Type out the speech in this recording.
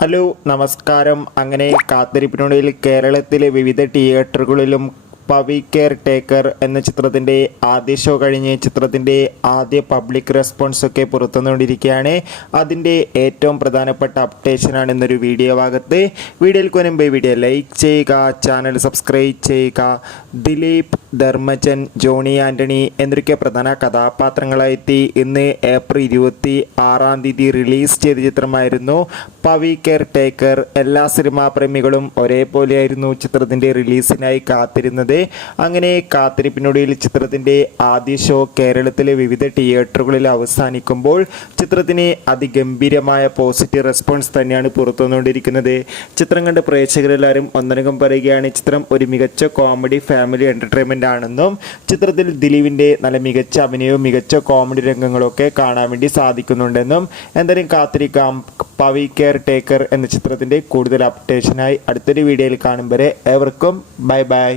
Hello നമസ്കാരം. അങ്ങനെ കാത്തിരിപ്പിനൊടുവിൽ കേരളത്തിലെ വിവിധ തിയേറ്ററുകളിലും പവി കെയർ ടേക്കർ എന്ന ചിത്രത്തിൻ്റെ ആദ്യ ഷോ കഴിഞ്ഞ് ചിത്രത്തിൻ്റെ ആദ്യ പബ്ലിക് റെസ്പോൺസ് ഒക്കെ പുറത്തുവന്നുകൊണ്ടിരിക്കുകയാണ്. അതിൻ്റെ ഏറ്റവും പ്രധാനപ്പെട്ട അപ്ഡേഷനാണ് ഇന്നൊരു വീഡിയോ ഭാഗത്ത്. വീഡിയോയിൽ മുൻപ് വീഡിയോ ലൈക്ക് ചെയ്യുക, ചാനൽ സബ്സ്ക്രൈബ് ചെയ്യുക. ദിലീപ്, ധർമ്മജൻ, ജോണി ആൻ്റണി എന്നൊക്കെ പ്രധാന കഥാപാത്രങ്ങളായെത്തി ഇന്ന് ഏപ്രിൽ 26 റിലീസ് ചെയ്ത ചിത്രമായിരുന്നു പവി കെയർ ടേക്കർ. എല്ലാ സിനിമാ പ്രേമികളും ഒരേപോലെയായിരുന്നു ചിത്രത്തിൻ്റെ റിലീസിനായി കാത്തിരുന്നത്. അങ്ങനെ കാത്തിരിപ്പിനൊടുവിൽ ചിത്രത്തിൻ്റെ ആദ്യ ഷോ കേരളത്തിലെ വിവിധ തിയേറ്ററുകളിൽ അവസാനിക്കുമ്പോൾ ചിത്രത്തിന് അതിഗംഭീരമായ പോസിറ്റീവ് റെസ്പോൺസ് തന്നെയാണ് പുറത്തുവന്നുകൊണ്ടിരിക്കുന്നത്. ചിത്രം കണ്ട് പ്രേക്ഷകരെല്ലാവരും ഒന്നടങ്കം പറയുകയാണ് ചിത്രം ഒരു മികച്ച കോമഡി ഫാമിലി എൻ്റർടൈൻമെൻ്റ് ആണെന്നും ചിത്രത്തിൽ ദിലീപിൻ്റെ നല്ല മികച്ച അഭിനയവും മികച്ച കോമഡി രംഗങ്ങളൊക്കെ കാണാൻ വേണ്ടി സാധിക്കുന്നുണ്ടെന്നും. എന്തായാലും കാത്തിരിക്കാം. പവി കെയർ ടേക്കർ എന്ന ചിത്രത്തിൻ്റെ കൂടുതൽ അപ്ഡേഷനായി അടുത്തൊരു വീഡിയോയിൽ കാണും വരെ ഏവർക്കും ബൈ ബൈ.